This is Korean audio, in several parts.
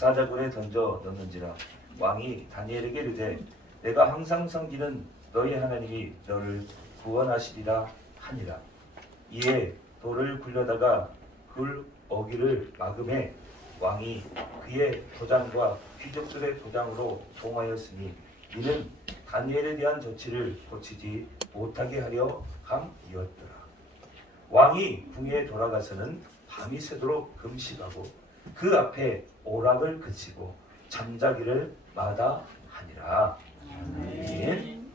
사자굴에 던져 넣는지라. 왕이 다니엘에게 이르되 내가 항상 섬기는 너희 하나님이 너를 구원하시리라 하니라. 이에 돌을 굴려다가 굴 어귀를 막음에 왕이 그의 도장과 귀족들의 도장으로 봉하였으니 이는 다니엘에 대한 조치를 고치지 못하게 하려 함이었더라. 왕이 궁에 돌아가서는 밤이 새도록 금식하고 그 앞에 오락을 그치고 잠자기를 마다하니라. 아멘.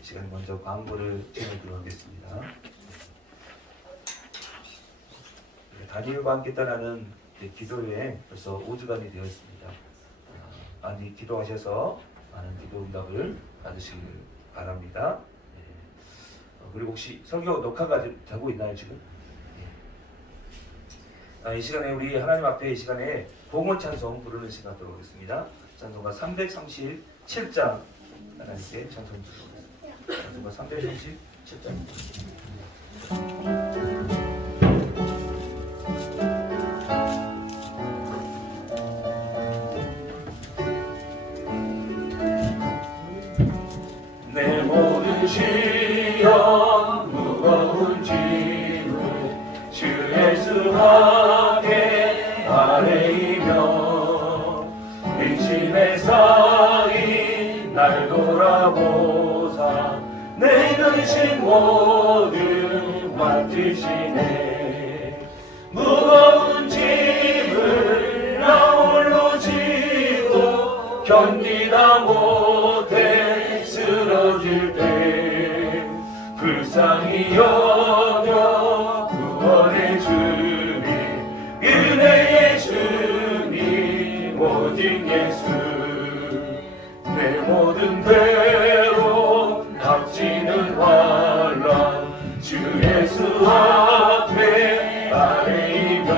이 시간 먼저 광고를 진행하도록 하겠습니다. 다니엘과 함께 떠나는 기도여행 벌써 5주간이 되었습니다. 많이 기도하셔서 많은 기도 응답을 받으시길 바랍니다. 그리고 혹시 설교 녹화가 되고 있나요 지금? 이 시간에 우리 하나님 앞에 이 시간에 봉헌 찬송 부르는 시간 갖도록 하겠습니다. 찬송가 337장 하나님께 찬송 부르겠습니다. 찬송가 337장. 내 모든 시험 무거운 짐을 주 예수 앞에 아뢰이며 근심에 쌓인 날 돌아보사 내 근심 모두 맡으시네. 무거운 짐을 나 홀로 지고 견디다 못해 쓰러질 때 불쌍히 여겨 구원의 주님 은혜의 주님 오직 예수 내 모든 괴로움 닥치는 환란 주 예수 앞에 아뢰이며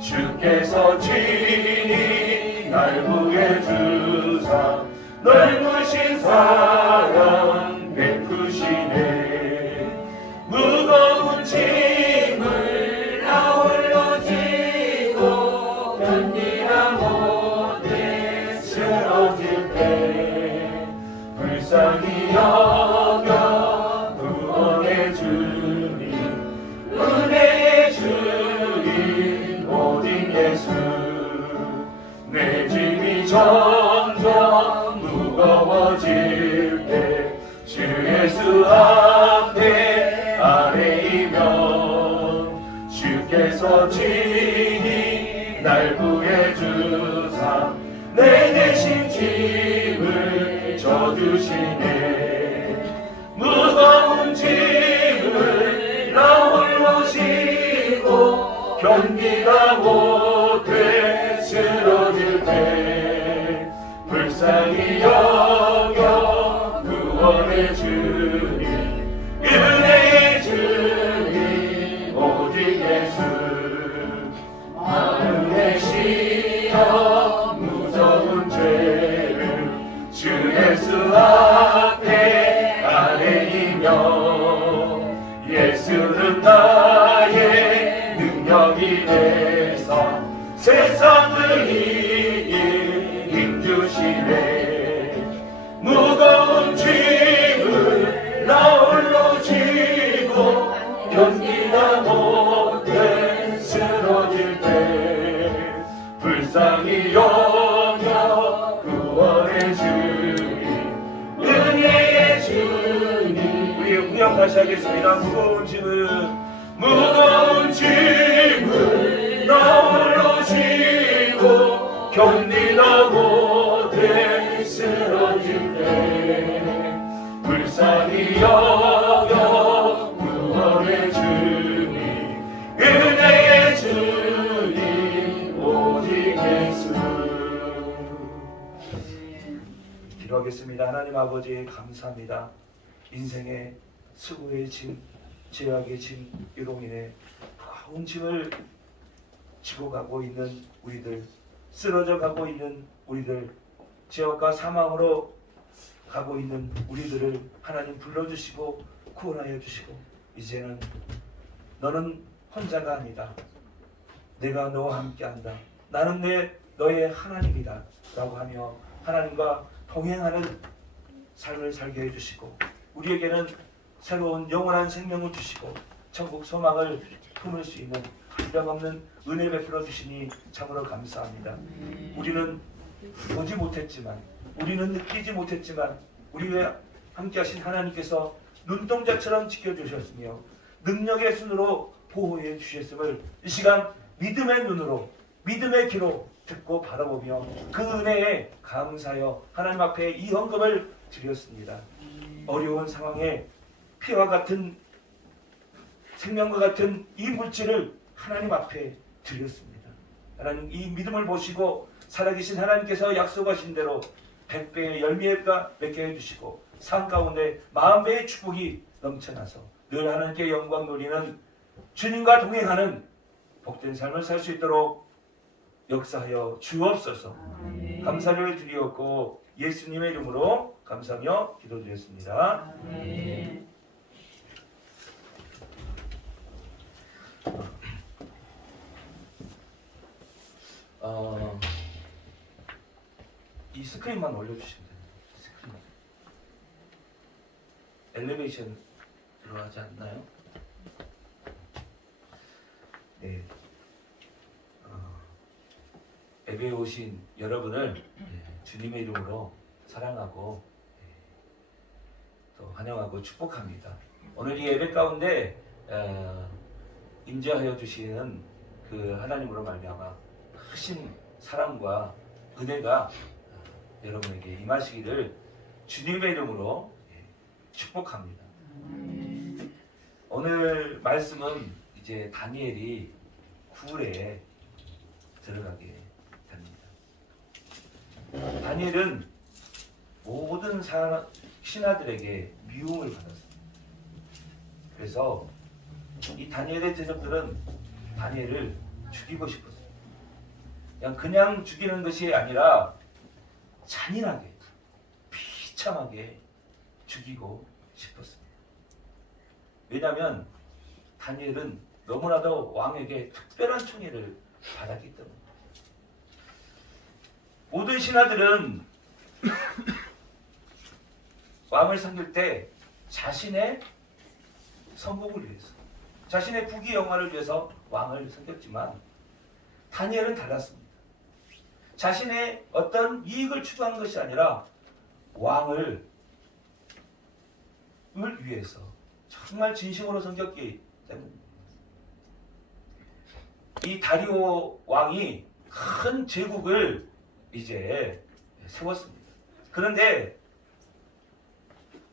주께서 친히 날 구해주사 넓으신 사랑 베푸시네. 무거운 짐을 나 홀로 지고 견디다 못해 쓰러질 때 불쌍히 여겨 구원의 주님 은혜의 주님 오직 예수 내 짐이 점점 무거워질 때 주 예수 앞에 아뢰이며 주께서 친히 날 구해주사 내 대신 짐을 져주시네. 무거운 짐을 나 홀로 지고 견디다 못해 쓰러질 때 불쌍히 여겨 구원의 주님 은혜의 주님 오직 예수 마음의 시험 무서운 죄를 주 예수 앞에 아뢰이며 예수는 나의 능력이 되사 세상을 이길 힘주시네. 무거운 짐을 나 홀로 지고 견디다 못해 쓰러질 때 불쌍히 여겨 구원의 주님 은혜의 주님 우리 공양 다시 하겠습니다. 무거운 짐을 나 홀로 지고 견디다 못해 쓰러질 때 불쌍히 여겨 구원의 주님 은혜의 주님 오직 예수. 기도하겠습니다. 하나님 아버지 감사합니다. 인생의 수고의 짐, 죄악의 짐, 유롱인의 무거운 짐을 지고 가고 있는 우리들, 쓰러져 가고 있는 우리들, 죄악과 사망으로 가고 있는 우리들을 하나님 불러주시고 구원하여 주시고 이제는 너는 혼자가 아니다. 내가 너와 함께한다. 나는 너의 하나님이다. 라고 하며 하나님과 동행하는 삶을 살게 해주시고 우리에게는 새로운 영원한 생명을 주시고 천국 소망을 품을 수 있는 한량없는 은혜 베풀어 주시니 참으로 감사합니다. 우리는 보지 못했지만 우리는 느끼지 못했지만 우리와 함께 하신 하나님께서 눈동자처럼 지켜주셨으며 능력의 손으로 보호해 주셨음을 이 시간 믿음의 눈으로 믿음의 귀로 듣고 바라보며 그 은혜에 감사하여 하나님 앞에 이 헌금을 드렸습니다. 어려운 상황에 피와 같은 생명과 같은 이 물질을 하나님 앞에 드렸습니다. 하나님 이 믿음을 보시고 살아계신 하나님께서 약속하신 대로 100배의 열매가 맺게 해주시고 삶 가운데 40배의 축복이 넘쳐나서 늘 하나님께 영광 돌리는 주님과 동행하는 복된 삶을 살 수 있도록 역사하여 주옵소서. 감사를 드리었고 예수님의 이름으로 감사하며 기도드렸습니다. 이 스크린만 올려주시면 됩니다. 스크린. 엘리베이션 들어가지 않나요? 네. 예배에 오신 여러분을 주님의 이름으로 사랑하고 또 환영하고 축복합니다. 오늘 이 예배 가운데 임재하여 주시는 그 하나님으로 말미암아 크신 사랑과 은혜가 여러분에게 임하시기를 주님의 이름으로 축복합니다. 오늘 말씀은 이제 다니엘이 굴에 들어가게 됩니다. 다니엘은 모든 신하들에게 미움을 받았습니다. 그래서 이 다니엘의 대적들은 다니엘을 죽이고 싶었어요. 그냥 죽이는 것이 아니라 잔인하게, 비참하게 죽이고 싶었습니다. 왜냐하면 다니엘은 너무나도 왕에게 특별한 총애를 받았기 때문입니다. 모든 신하들은 왕을 섬길 때 자신의 성공을 위해서, 자신의 부귀 영화를 위해서 왕을 섬겼지만 다니엘은 달랐습니다. 자신의 어떤 이익을 추구한 것이 아니라 왕을 위해서 정말 진심으로 섬겼기 때문입니다. 이 다리오 왕이 큰 제국을 이제 세웠습니다. 그런데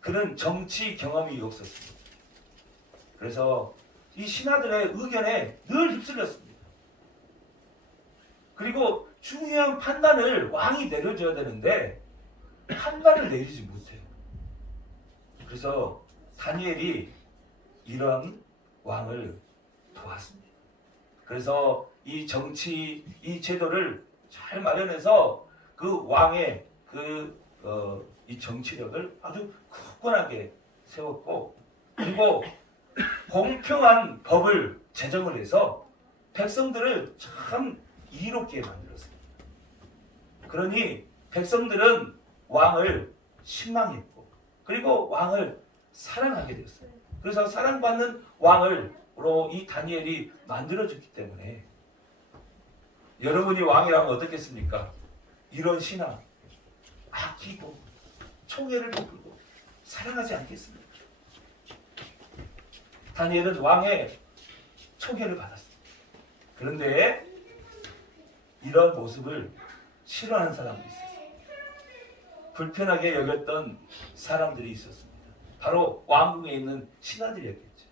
그는 정치 경험이 없었습니다. 그래서 이 신하들의 의견에 늘 휩쓸렸습니다. 그리고 중요한 판단을 왕이 내려줘야 되는데 판단을 내리지 못해요. 그래서 다니엘이 이런 왕을 도왔습니다. 그래서 이 정치, 이 제도를 잘 마련해서 그 왕의 이 정치력을 아주 굳건하게 세웠고, 그리고 공평한 법을 제정을 해서 백성들을 참 이롭게 만들었습니다. 그러니 백성들은 왕을 신망했고, 그리고 왕을 사랑하게 되었어요. 그래서 사랑받는 왕으로 이 다니엘이 만들어졌기 때문에 여러분이 왕이라면 어떻겠습니까? 이런 신하 아끼고 총애를 베풀고 사랑하지 않겠습니까? 다니엘은 왕의 총애를 받았습니다. 그런데 이런 모습을 싫어하는 사람도 있었어요. 불편하게 여겼던 사람들이 있었습니다. 바로 왕궁에 있는 신하들이었겠죠.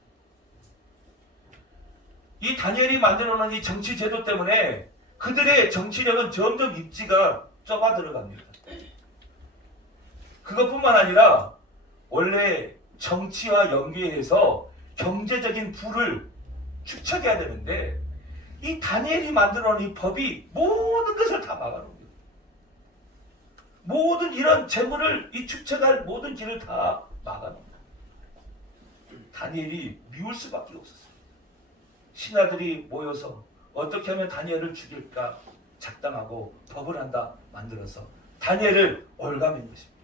이 다니엘이 만들어놓은 이 정치 제도 때문에 그들의 정치력은 점점 입지가 좁아 들어갑니다. 그것뿐만 아니라 원래 정치와 연계해서 경제적인 부를 축적해야 되는데 이 다니엘이 만들어놓은 이 법이 모든 것을 다 막아놓습니다. 모든 이런 재물을 이 축적할 모든 길을 다 막아놓습니다. 다니엘이 미울 수밖에 없었습니다. 신하들이 모여서 어떻게 하면 다니엘을 죽일까 작당하고 법을 한다 만들어서 다니엘을 올가맨 것입니다.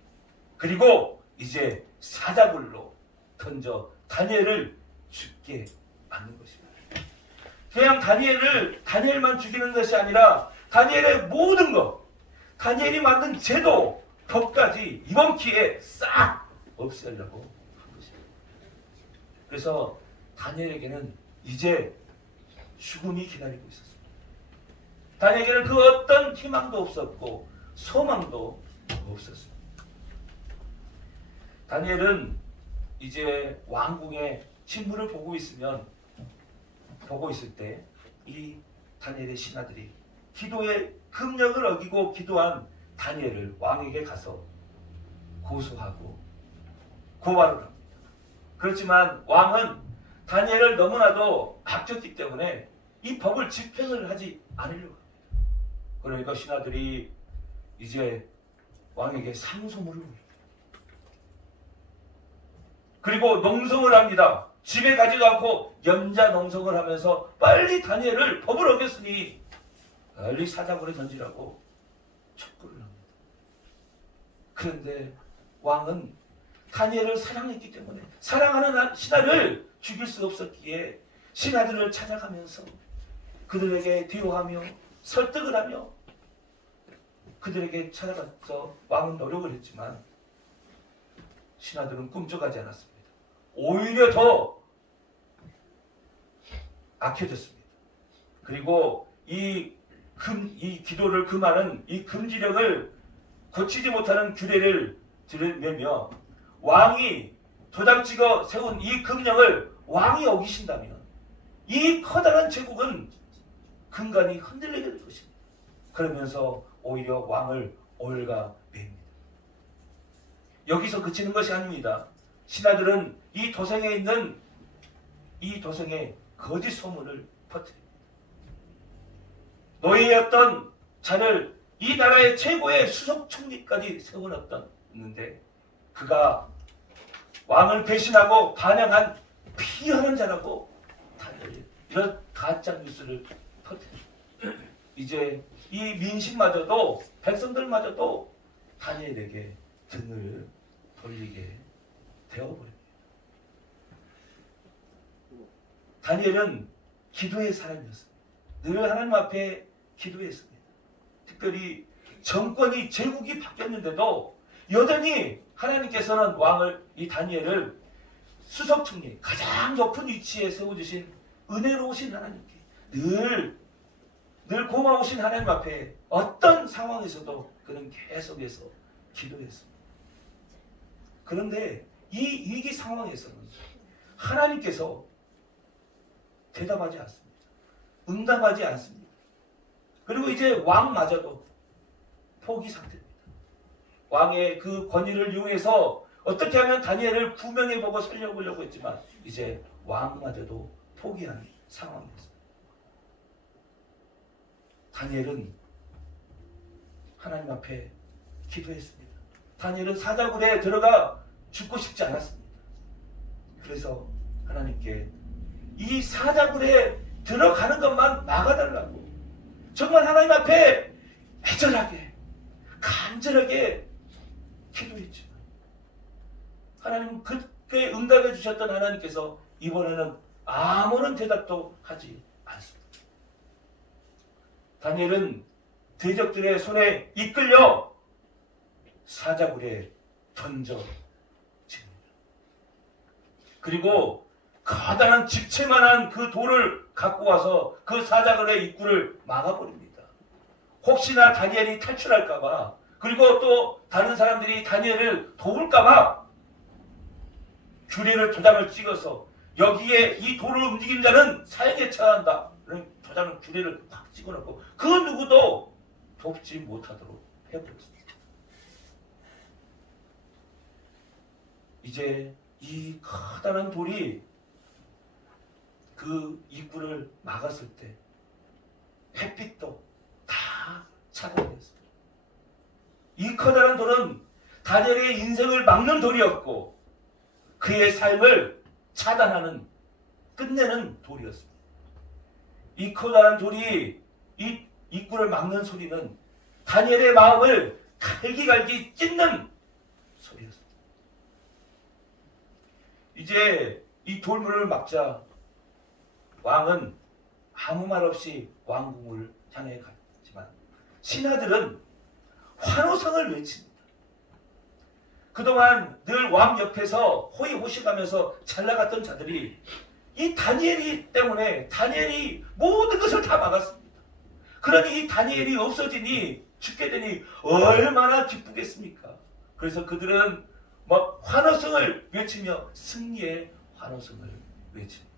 그리고 이제 사자굴로 던져 다니엘을 죽게 만든 것입니다. 그냥 다니엘만 죽이는 것이 아니라 다니엘의 모든 것, 다니엘이 만든 제도, 법까지 이번 기회에 싹 없애려고 한 것입니다. 그래서 다니엘에게는 이제 죽음이 기다리고 있었습니다. 다니엘에게는 그 어떤 희망도 없었고 소망도 없었습니다. 다니엘은 이제 왕궁의 신문을 보고 있을 때 이 다니엘의 신하들이 기도의 금령을 어기고 기도한 다니엘을 왕에게 가서 고소하고 고발을 합니다. 그렇지만 왕은 다니엘을 너무나도 아꼈기 때문에 이 법을 집행을 하지 않으려고 합니다. 그러니까 신하들이 이제 왕에게 상소문을 올립니다. 그리고 농성을 합니다. 집에 가지도 않고 연자 농성을 하면서 빨리 다니엘을 법을 어겼으니 빨리 사자굴에 던지라고 촉구를 합니다. 그런데 왕은 다니엘을 사랑했기 때문에 사랑하는 신하를 죽일 수 없었기에 신하들을 찾아가면서 그들에게 대화하며 설득을 하며 그들에게 찾아가서 왕은 노력을 했지만 신하들은 꿈쩍하지 않았습니다. 오히려 더 악해졌습니다. 그리고 이 기도를 금하는 이 금지령을 고치지 못하는 규례를 들으며 왕이 도장 찍어 세운 이 금령을 왕이 어기신다면 이 커다란 제국은 근간이 흔들리게 될 것입니다. 그러면서 오히려 왕을 올가맵니다. 여기서 그치는 것이 아닙니다. 신하들은 이 도성에 거짓 소문을 퍼뜨립니다. 노예였던 자를 이 나라의 최고의 수석 총리까지 세워놨는데 그가 왕을 배신하고 반항한 피하는 자라고 다들 이런 가짜 뉴스를 퍼뜨립니다. 이제 이 민심마저도 백성들마저도 다니엘에게 등을 돌리게 되어버립니다. 다니엘은 기도의 사람이었습니다. 늘 하나님 앞에 기도했습니다. 특별히 정권이 제국이 바뀌었는데도 여전히 하나님께서는 왕을 이 다니엘을 수석총리 가장 높은 위치에 세워주신 은혜로우신 하나님께 늘 고마우신 하나님 앞에 어떤 상황에서도 그는 계속해서 기도했습니다. 그런데 이 위기 상황에서는 하나님께서 대답하지 않습니다. 응답하지 않습니다. 그리고 이제 왕마저도 포기 상태입니다. 왕의 그 권위를 이용해서 어떻게 하면 다니엘을 구명해보고 살려보려고 했지만 이제 왕마저도 포기한 상황이었습니다. 다니엘은 하나님 앞에 기도했습니다. 다니엘은 사자굴에 들어가 죽고 싶지 않았습니다. 그래서 하나님께 이 사자굴에 들어가는 것만 막아달라고 정말 하나님 앞에 애절하게 간절하게 기도했지만 하나님은 그때 응답해 주셨던 하나님께서 이번에는 아무런 대답도 하지 않습니다. 다니엘은 대적들의 손에 이끌려 사자굴에 던져집니다. 그리고 커다란 집채만한 그 돌을 갖고 와서 그 사자굴의 입구를 막아버립니다. 혹시나 다니엘이 탈출할까봐 그리고 또 다른 사람들이 다니엘을 도울까봐 규례를 도장을 찍어서 여기에 이 돌을 움직인 자는 사형에 처한다. 그런 도장을 규례를 팍 찍어놓고 그 누구도 돕지 못하도록 해버렸습니다. 이제 이 커다란 돌이 그 입구를 막았을 때 햇빛도 다 차단되었습니다. 이 커다란 돌은 다니엘의 인생을 막는 돌이었고 그의 삶을 차단하는 끝내는 돌이었습니다. 이 커다란 돌이 이 입구를 막는 소리는 다니엘의 마음을 갈기갈기 찢는 소리였습니다. 이제 이 돌문을 막자 왕은 아무 말 없이 왕궁을 향해 갔지만 신하들은 환호성을 외칩니다. 그동안 늘 왕 옆에서 호의호식하면서 잘 나갔던 자들이 이 다니엘이 때문에 다니엘이 모든 것을 다 막았습니다. 그러니 이 다니엘이 없어지니 죽게 되니 얼마나 기쁘겠습니까? 그래서 그들은 막 환호성을 외치며 승리의 환호성을 외칩니다.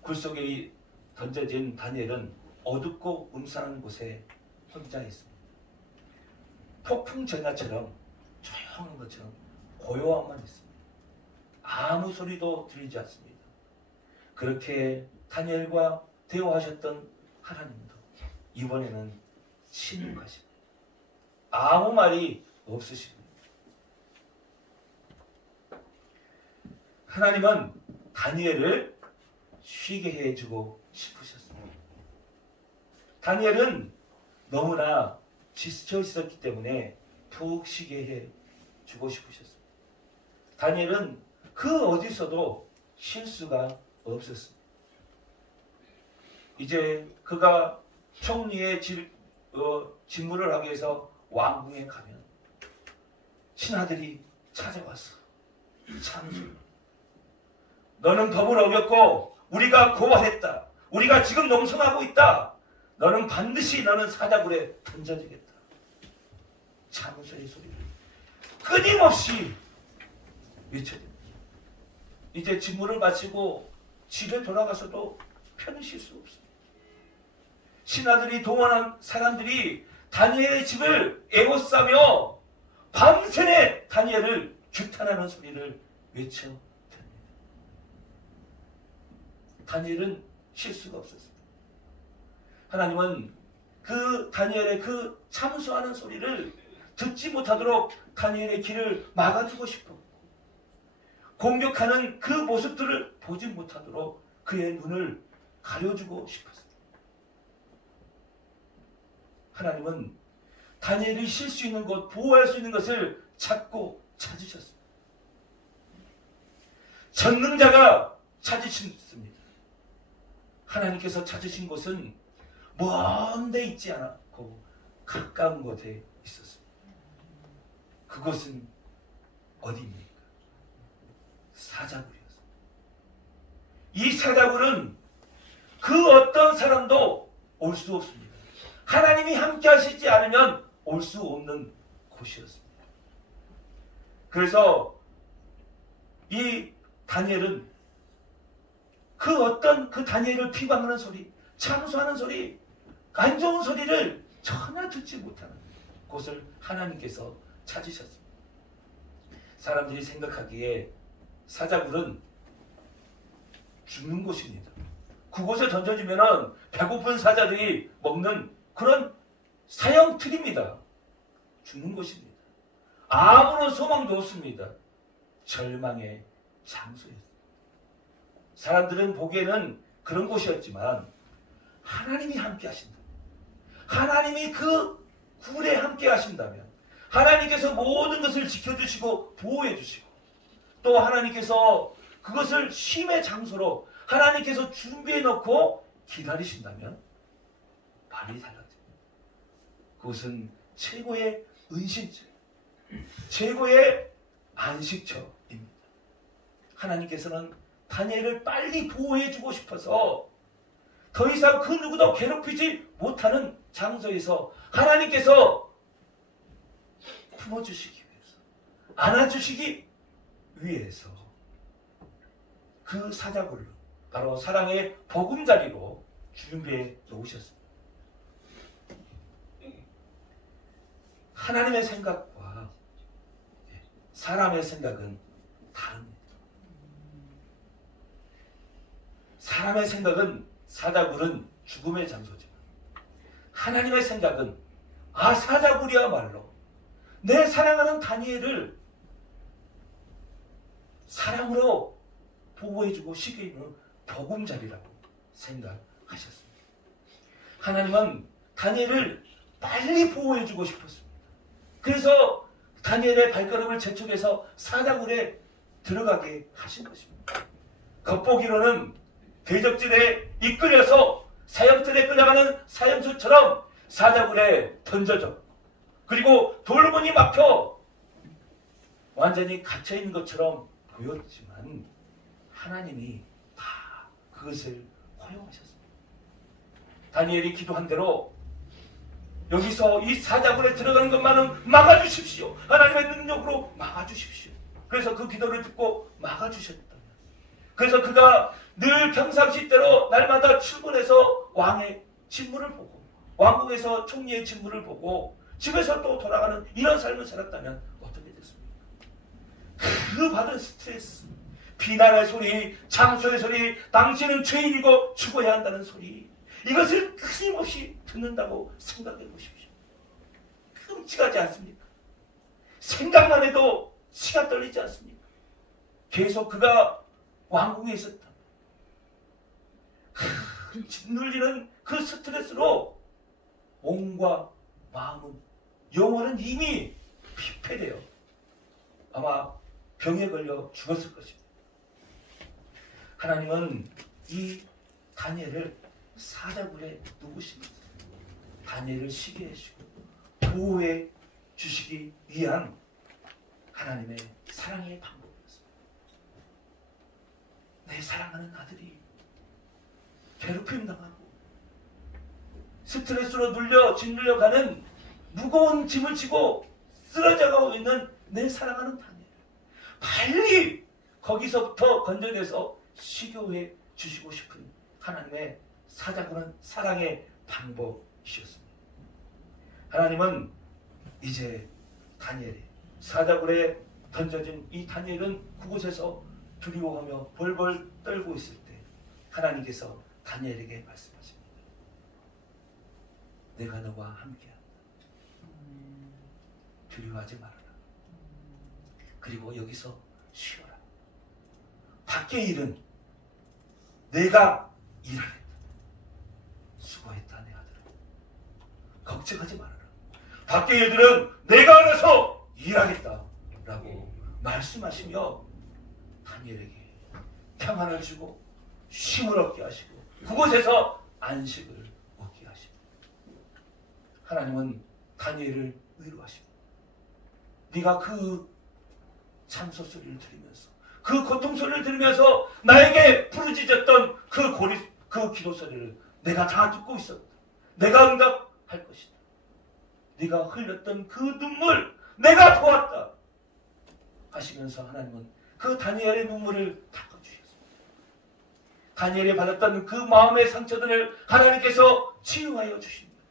굴 속에 던져진 다니엘은 어둡고 음산한 곳에 혼자 있습니다. 폭풍 전야처럼 조용한 것처럼 고요함만 있습니다. 아무 소리도 들리지 않습니다. 그렇게 다니엘과 대화하셨던 하나님도 이번에는 침묵하십니다. 아무 말이 없으십니다. 하나님은 다니엘을 쉬게 해주고 싶으셨습니다. 다니엘은 너무나 지쳐 있었기 때문에 푹 쉬게 해주고 싶으셨습니다. 다니엘은 그 어디서도 쉴 수가 없었습니다. 이제 그가 총리의 직무를 하기 위해서 왕궁에 가면 신하들이 찾아왔어. 참, 너는 법을 어겼고 우리가 고발했다. 우리가 지금 농성하고 있다. 너는 반드시 너는 사자굴에 던져지겠다. 참소의 소리를 끊임없이 외쳐댑니다. 이제 직무를 마치고 집에 돌아가서도 편히 쉴 수 없습니다. 신하들이 동원한 사람들이 다니엘의 집을 에워싸며 밤새내 다니엘을 규탄하는 소리를 외쳐댑니다. 다니엘은 쉴 수가 없었습니다. 하나님은 그 다니엘의 그 참소하는 소리를 듣지 못하도록 다니엘의 길을 막아주고 싶었고 공격하는 그 모습들을 보지 못하도록 그의 눈을 가려주고 싶었습니다. 하나님은 다니엘이 쉴 수 있는 곳, 보호할 수 있는 것을 찾고 찾으셨습니다. 전능자가 찾으셨습니다. 하나님께서 찾으신 곳은 먼 데 있지 않았고 가까운 곳에 있었습니다. 그곳은 어디입니까? 사자굴이었습니다. 이 사자굴은 그 어떤 사람도 올 수 없습니다. 하나님이 함께 하시지 않으면 올 수 없는 곳이었습니다. 그래서 이 다니엘은 그 어떤 그 다니엘을 비방하는 소리, 참소하는 소리, 안 좋은 소리를 전혀 듣지 못하는 곳을 하나님께서 찾으셨습니다. 사람들이 생각하기에 사자굴은 죽는 곳입니다. 그곳에 던져지면 배고픈 사자들이 먹는 그런 사형틀입니다. 죽는 곳입니다. 아무런 소망도 없습니다. 절망의 장소였습니다. 사람들은 보기에는 그런 곳이었지만 하나님이 함께 하신다. 하나님이 그 굴에 함께 하신다면 하나님께서 모든 것을 지켜주시고 보호해 주시고 또 하나님께서 그것을 쉼의 장소로 하나님께서 준비해 놓고 기다리신다면 말이 달라집니다. 그것은 최고의 은신처, 최고의 안식처입니다. 하나님께서는 다니엘을 빨리 보호해 주고 싶어서 더 이상 그 누구도 괴롭히지 못하는 장소에서 하나님께서 품어주시기 위해서, 안아주시기 위해서 그 사자굴로 바로 사랑의 보금자리로 준비해 놓으셨습니다. 하나님의 생각과 사람의 생각은 다릅니다. 사람의 생각은 사자굴은 죽음의 장소지만 하나님의 생각은 사자굴이야말로 내 사랑하는 다니엘을 사랑으로 보호해주고 쉬게 해주는 보금자리라고 생각하셨습니다. 하나님은 다니엘을 빨리 보호해주고 싶었습니다. 그래서 다니엘의 발걸음을 재촉해서 사자굴에 들어가게 하신 것입니다. 겉보기로는 대적질에 이끌려서 사형틀에 끌려가는 사형수처럼 사자굴에 던져져, 그리고 돌문이 막혀 완전히 갇혀있는 것처럼 보였지만 하나님이 다 그것을 허용하셨습니다. 다니엘이 기도한 대로 여기서 이 사자굴에 들어가는 것만은 막아주십시오. 하나님의 능력으로 막아주십시오. 그래서 그 기도를 듣고 막아주셨다. 그래서 그가 늘 평상시대로 날마다 출근해서 왕의 직무를 보고, 왕궁에서 총리의 직무를 보고, 집에서 또 돌아가는 이런 삶을 살았다면 어떻게 됐습니까? 그 받은 스트레스, 비난의 소리, 장소의 소리, 당신은 죄인이고 죽어야 한다는 소리, 이것을 끊임없이 듣는다고 생각해 보십시오. 끔찍하지 않습니까? 생각만 해도 치가 떨리지 않습니까? 계속 그가 왕궁에 있었다. 짓눌리는 그 스트레스로 몸과 마음은, 영혼은 이미 피폐되어 아마 병에 걸려 죽었을 것입니다. 하나님은 이 다니엘을 사자굴에 누구시면서 다니엘을 쉬게 해주시고 보호해 주시기 위한 하나님의 사랑의 방법이었습니다. 내 사랑하는 아들이 괴롭힘 당하고 스트레스로 짓눌려가는 무거운 짐을 지고 쓰러져가고 있는 내 사랑하는 다니엘, 빨리 거기서부터 건져내서 시교해 주시고 싶은 하나님의 사자굴은 사랑의 방법이셨습니다. 하나님은 이제 다니엘이 사자굴에 던져진 이 다니엘은 그곳에서 두려워하며 벌벌 떨고 있을 때 하나님께서 다니엘에게 말씀하십니다. 내가 너와 함께한다. 두려워하지 말아라. 그리고 여기서 쉬어라. 밖의 일은 내가 일하겠다. 수고했다 내 아들아. 걱정하지 말아라. 밖의 일들은 내가 알아서 일하겠다 라고 말씀하시며 다니엘에게 평안을 주고 쉼을 얻게 하시고 그곳에서 안식을 얻게 하시고, 하나님은 다니엘을 위로하십니다. 네가 그 참소 소리를 들으면서, 그 고통 소리를 들으면서 나에게 부르짖었던 그 기도 소리를 내가 다 듣고 있었다. 내가 응답할 것이다. 네가 흘렸던 그 눈물 내가 보았다 하시면서 하나님은 그 다니엘의 눈물을 닦아주셨습니다. 다니엘이 받았던 그 마음의 상처들을 하나님께서 치유하여 주십니다.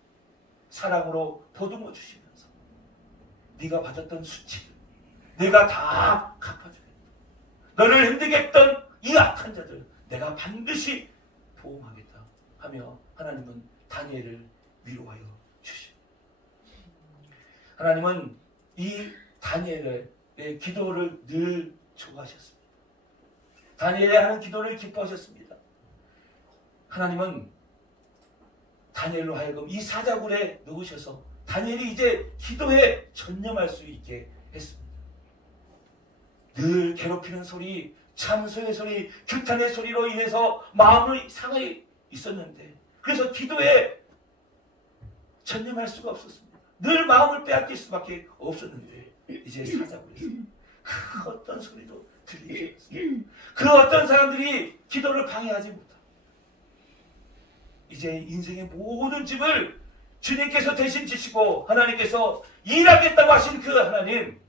사랑으로 보듬어 주시면서 네가 받았던 수치를 내가 다 갚아주겠다. 너를 힘들게 했던 이 악한 자들 내가 반드시 보호하겠다 하며 하나님은 다니엘을 위로하여 주십니다. 하나님은 이 다니엘의 기도를 늘 좋아하셨습니다. 다니엘이 하는 기도를 기뻐하셨습니다. 하나님은 다니엘로 하여금 이 사자굴에 넣으셔서 다니엘이 이제 기도에 전념할 수 있게 했습니다. 늘 괴롭히는 소리, 참소의 소리, 규탄의 소리로 인해서 마음을 상해 있었는데, 그래서 기도에 전념할 수가 없었습니다. 늘 마음을 빼앗길 수밖에 없었는데 이제 사자굴에서 그 어떤 소리도 들리지 않습니다. 그 어떤 사람들이 기도를 방해하지 못합니다. 이제 인생의 모든 짐을 주님께서 대신 지시고 하나님께서 일하겠다고 하신 그 하나님,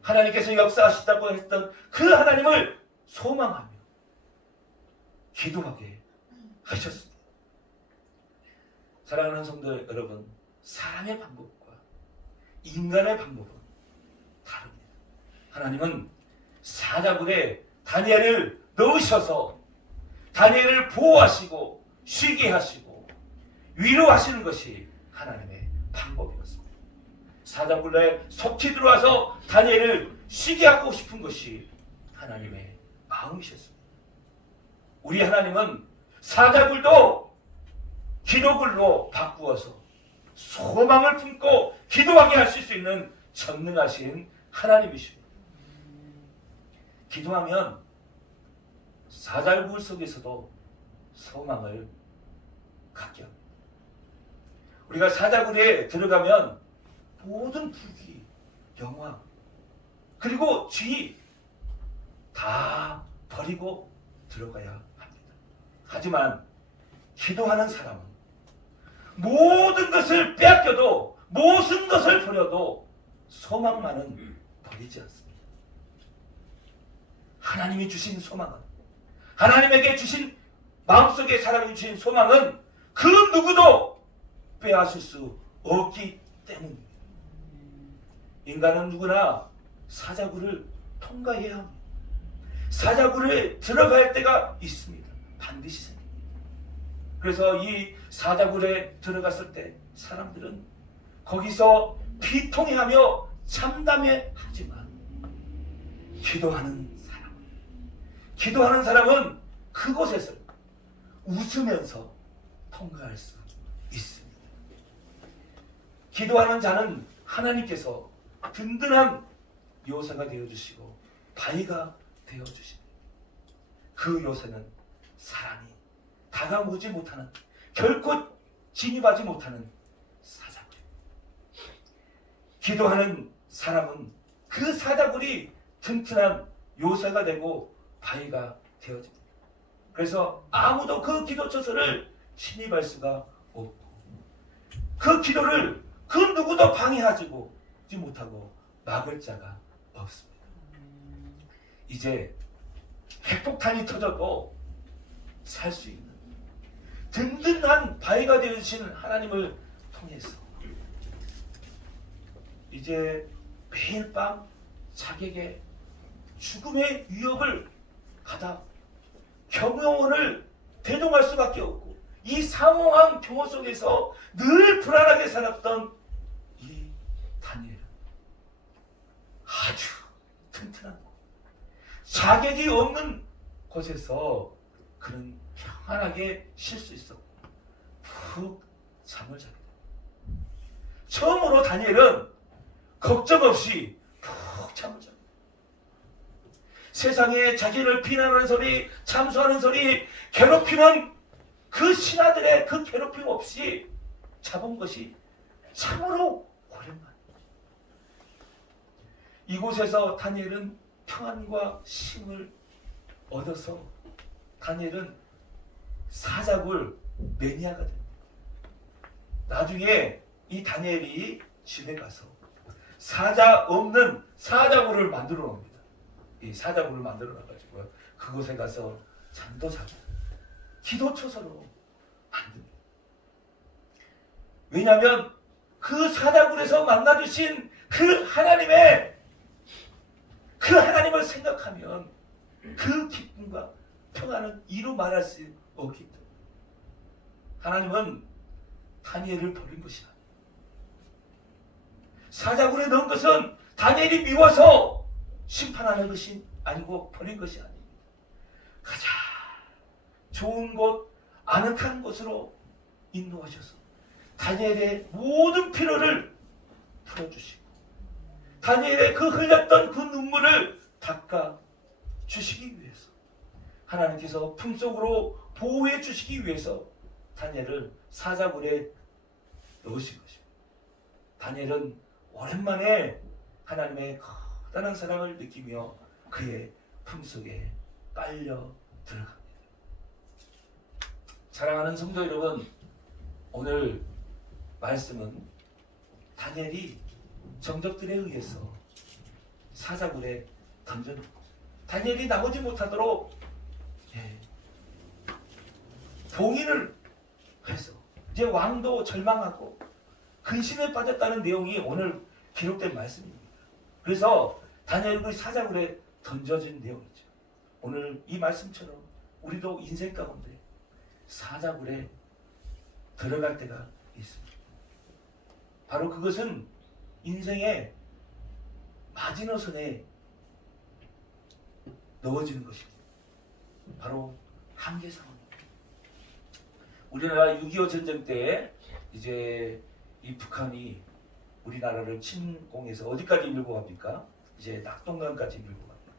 하나님께서 역사하시다고 했던 그 하나님을 소망하며 기도하게 하셨습니다. 사랑하는 성도 여러분, 사람의 방법과 인간의 방법은 다릅니다. 하나님은 사자굴에 다니엘을 넣으셔서 다니엘을 보호하시고 쉬게 하시고 위로하시는 것이 하나님의 방법이었습니다. 사자굴에 속히 들어와서 다니엘을 쉬게 하고 싶은 것이 하나님의 마음이셨습니다. 우리 하나님은 사자굴도 기도굴로 바꾸어서 소망을 품고 기도하게 하실 수 있는 전능하신 하나님이십니다. 기도하면 사자굴 속에서도 소망을 갖게 합니다. 우리가 사자굴에 들어가면 모든 불기, 영화, 그리고 죄 다 버리고 들어가야 합니다. 하지만 기도하는 사람은 모든 것을 빼앗겨도, 모든 것을 버려도 소망만은 버리지 않습니다. 하나님이 주신 소망은, 하나님에게 주신 마음속에 사람이 주신 소망은 그 누구도 빼앗을 수 없기 때문입니다. 인간은 누구나 사자굴을 통과해야 합니다. 사자굴에 들어갈 때가 있습니다. 반드시 생깁니다. 그래서 이 사자굴에 들어갔을 때 사람들은 거기서 비통해하며 참담해하지만 기도하는 사람은 그곳에서 웃으면서 통과할 수 있습니다. 기도하는 자는 하나님께서 든든한 요새가 되어주시고 바위가 되어주십니다. 그 요새는 사람이 다가오지 못하는, 결코 진입하지 못하는 사자굴. 기도하는 사람은 그 사자굴이 튼튼한 요새가 되고 바위가 되어집니다. 그래서 아무도 그 기도처소를 침입할 수가 없고, 그 기도를 그 누구도 방해하지 못하고 막을 자가 없습니다. 이제 핵폭탄이 터져도 살 수 있는 든든한 바위가 되어주신 하나님을 통해서 이제 매일 밤 자기에게 죽음의 위협을 받아 경영원을 대동할 수밖에 없고, 이 상황한 경호 속에서 늘 불안하게 살았던 이 다니엘, 아주 튼튼한 곳, 자격이 없는 곳에서 그는 평안하게 쉴 수 있었고 푹 잠을 자게 됩니다. 처음으로 다니엘은 걱정 없이 푹 잠을 잡니다. 세상에 자기를 비난하는 소리, 참소하는 소리, 괴롭히는 그 신하들의 그 괴롭힘 없이 잡은 것이 참으로 오랜만입니다. 이곳에서 다니엘은 평안과 힘을 얻어서 다니엘은 사자굴 매니아가 됩니다. 나중에 이 다니엘이 집에 가서 사자 없는 사자굴을 만들어 놓습니다. 이 사자굴을 만들어 놔가지고 그곳에 가서 잠도 자고 기도처소로 만듭니다. 왜냐하면 그 사자굴에서 만나주신 그 하나님을 생각하면 그 기쁨과 평안은 이루 말할 수 없기 때문에 하나님은 다니엘을 버린 것이 아니에요. 사자굴에 넣은 것은 다니엘이 미워서 심판하는 것이 아니고 버린 것이 아닙니다. 가장 좋은 곳, 아늑한 곳으로 인도하셔서 다니엘의 모든 피로를 풀어주시고 다니엘의 그 흘렸던 그 눈물을 닦아 주시기 위해서 하나님께서 품속으로 보호해 주시기 위해서 다니엘을 사자굴에 넣으신 것입니다. 다니엘은 오랜만에 하나님의 커다란 사랑을 느끼며 그의 품속에 빨려 들어갑니다. 사랑하는 성도 여러분, 오늘 말씀은 다니엘이 정적들에 의해서 사자굴에 던져놓고 다니엘이 나오지 못하도록 동의를 해서 이제 왕도 절망하고 근심에 빠졌다는 내용이 오늘 기록된 말씀입니다. 그래서 다니엘이 그 사자굴에 던져진 내용이죠. 오늘 이 말씀처럼 우리도 인생 가운데 사자굴에 들어갈 때가 있습니다. 바로 그것은 인생의 마지노선에 넣어지는 것입니다. 바로 한계 상황입니다. 우리나라 6.25 전쟁 때 이제 이 북한이 우리나라를 침공해서 어디까지 밀고 갑니까? 이제 낙동강까지 밀고 갑니다.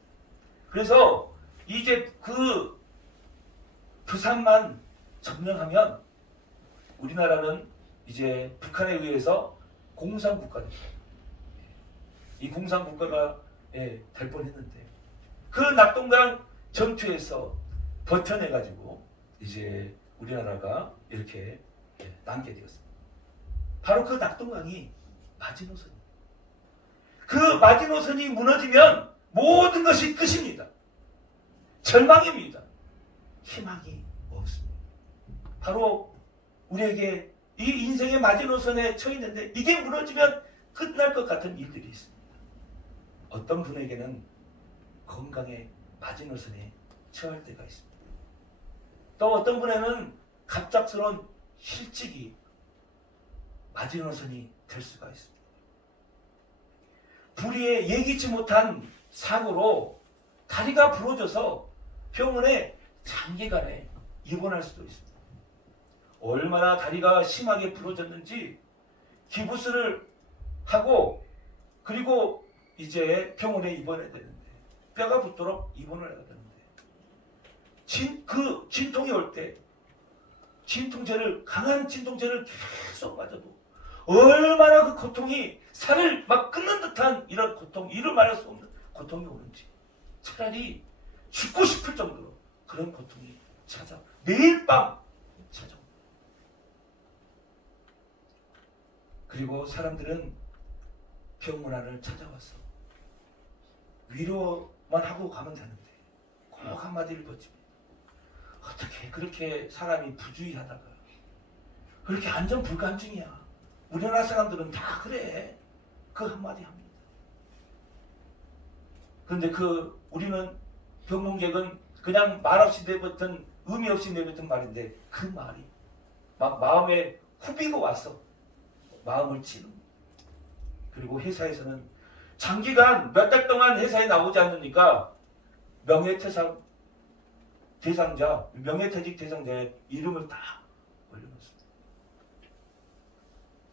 그래서 이제 그 부산만 점령하면 우리나라는 이제 북한에 의해서 공산국가 됩니다. 이 공산국가가 될 뻔했는데 그 낙동강 전투에서 버텨내가지고 이제 우리나라가 이렇게 남게 되었습니다. 바로 그 낙동강이 마지노선입니다. 그 마지노선이 무너지면 모든 것이 끝입니다. 절망입니다. 희망이 없습니다. 바로 우리에게 이 인생의 마지노선에 처해 있는데 이게 무너지면 끝날 것 같은 일들이 있습니다. 어떤 분에게는 건강의 마지노선에 처할 때가 있습니다. 또 어떤 분에는 갑작스러운 실직이 마지노선이 될 수가 있습니다. 불의의 예기치 못한 사고로 다리가 부러져서 병원에 장기간에 입원할 수도 있습니다. 얼마나 다리가 심하게 부러졌는지 기부스를 하고 그리고 이제 병원에 입원해야 되는데 뼈가 붙도록 입원을 해야 되는데 그 진통이 올 때 강한 진통제를 계속 맞아도 얼마나 그 고통이 살을 막 끊는 듯한 이런 고통, 이를 말할 수 없는 고통이 오는지 차라리 죽고 싶을 정도로 그런 고통이 매일 밤 찾아옵니다. 그리고 사람들은 병원 안을 찾아와서 위로만 하고 가면 되는데 꼭 한마디를 거칩니다. 어떻게 그렇게 사람이 부주의하다가 그렇게 안전불감증이야. 우리나라 사람들은 다 그래. 그 한마디 합니다. 그런데 우리는 병문객은 그냥 말없이 내뱉은 의미 없이 내뱉은 말인데 그 말이 막 마음에 후비고 와서 마음을 찌는. 그리고 회사에서는 장기간 몇 달 동안 회사에 나오지 않으니까 명예퇴직 대상자의 이름을 딱 올려놓습니다.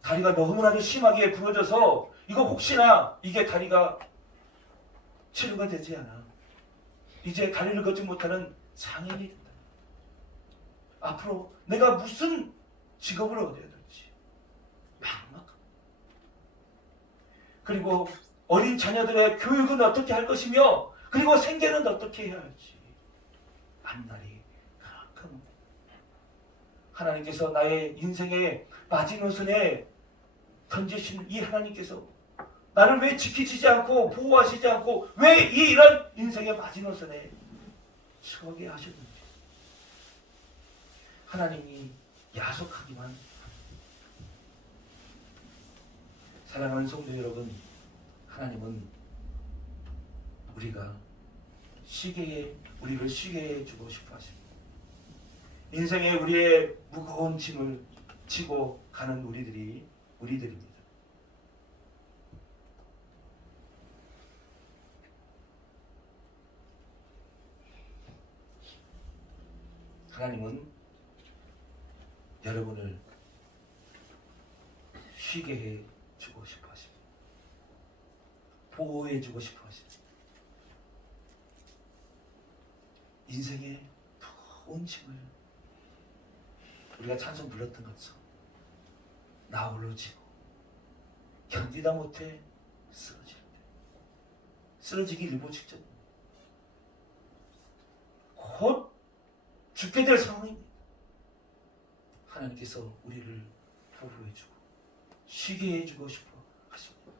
다리가 너무나도 심하게 부러져서 이거 혹시나 이게 다리가 치료가 되지 않아. 이제 다리를 걷지 못하는 장애인이 된다. 앞으로 내가 무슨 직업을 얻어야 될지 막막합니다. 그리고 어린 자녀들의 교육은 어떻게 할 것이며 그리고 생계는 어떻게 해야 할지 앞날이 캄캄합니다. 하나님께서 나의 인생의 마지노선에 던지신 이 하나님께서 나를 왜 지키시지 않고 보호하시지 않고 왜 이런 인생의 마지노선에 처하게 하셨는지 하나님이 야속하기만 합니다. 사랑하는 성도 여러분, 하나님은 우리를 쉬게 해주고 싶어 하십니다. 인생에 우리의 무거운 짐을 지고 가는 우리들입니다. 하나님은 여러분을 쉬게 해주고 싶어 하십니다. 보호해주고 싶어 하십니다. 인생의 무거운 짐을 우리가 찬송 불렀던 것처럼 나홀로 지고 견디다 못해 쓰러질 때 쓰러지기 일보 직전 곧 죽게 될 상황입니다. 하나님께서 우리를 보호해주고 쉬게 해주고 싶어 하십니다.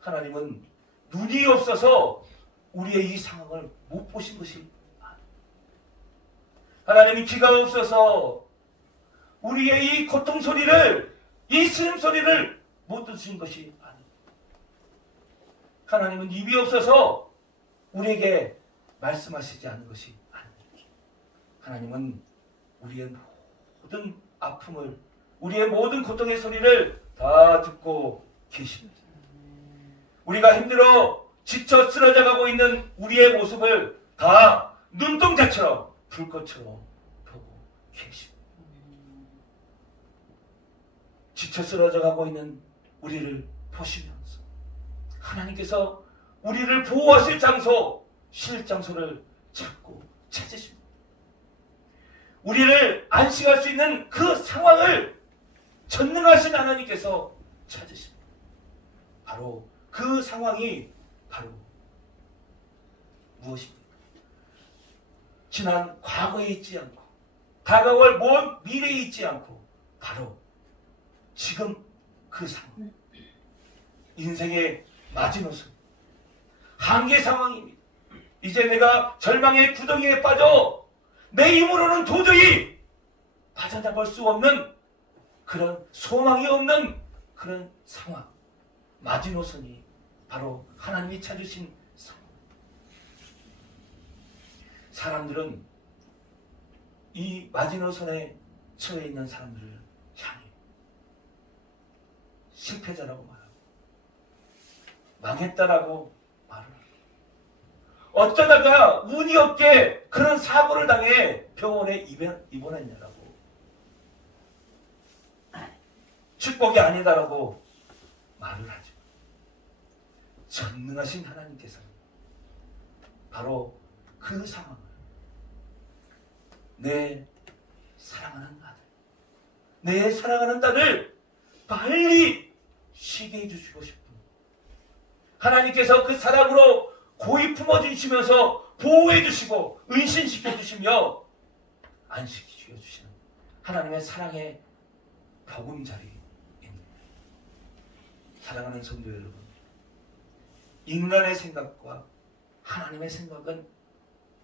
하나님은 눈이 없어서 우리의 이 상황을 못 보신 것이 아닙니다. 하나님이 귀가 없어서 우리의 이 고통 소리를, 이 신음 소리를 못 들으신 것이 아닙니다. 하나님은 입이 없어서 우리에게 말씀하시지 않은 것이 아닙니다. 하나님은 우리의 모든 아픔을, 우리의 모든 고통의 소리를 다 듣고 계십니다. 우리가 힘들어 지쳐 쓰러져 가고 있는 우리의 모습을 다 눈동자처럼 불꽃으로 보고 계십니다. 지쳐 쓰러져 가고 있는 우리를 보시면서 하나님께서 우리를 보호하실 장소, 쉴 장소를 자꾸 찾으십니다. 우리를 안식할 수 있는 그 상황을 전능하신 하나님께서 찾으십니다. 바로 그 상황이 바로 무엇입니까? 지난 과거에 있지 않고 다가올 먼 미래에 있지 않고 바로 지금 그 상황, 인생의 마지노선, 한계 상황입니다. 이제 내가 절망의 구덩이에 빠져 내 힘으로는 도저히 빠져나갈 수 없는 그런 소망이 없는 그런 상황, 마지노선이 바로 하나님이 찾으신 상황. 사람들은 이 마지노선에 처해 있는 사람들을 향해 실패자라고 말하고 망했다라고 말을 하고 어쩌다가 운이 없게 그런 사고를 당해 병원에 입원했냐라고 축복이 아니다라고 말을 하죠. 전능하신 하나님께서는 바로 그 상황을 내 사랑하는 아들, 내 사랑하는 딸을 빨리 쉬게 해주시고 싶은 하나님께서 그 사랑으로 고이 품어주시면서 보호해주시고 은신시켜주시며 안식시켜주시는 하나님의 사랑의 보금자리입니다. 사랑하는 성도 여러분, 인간의 생각과 하나님의 생각은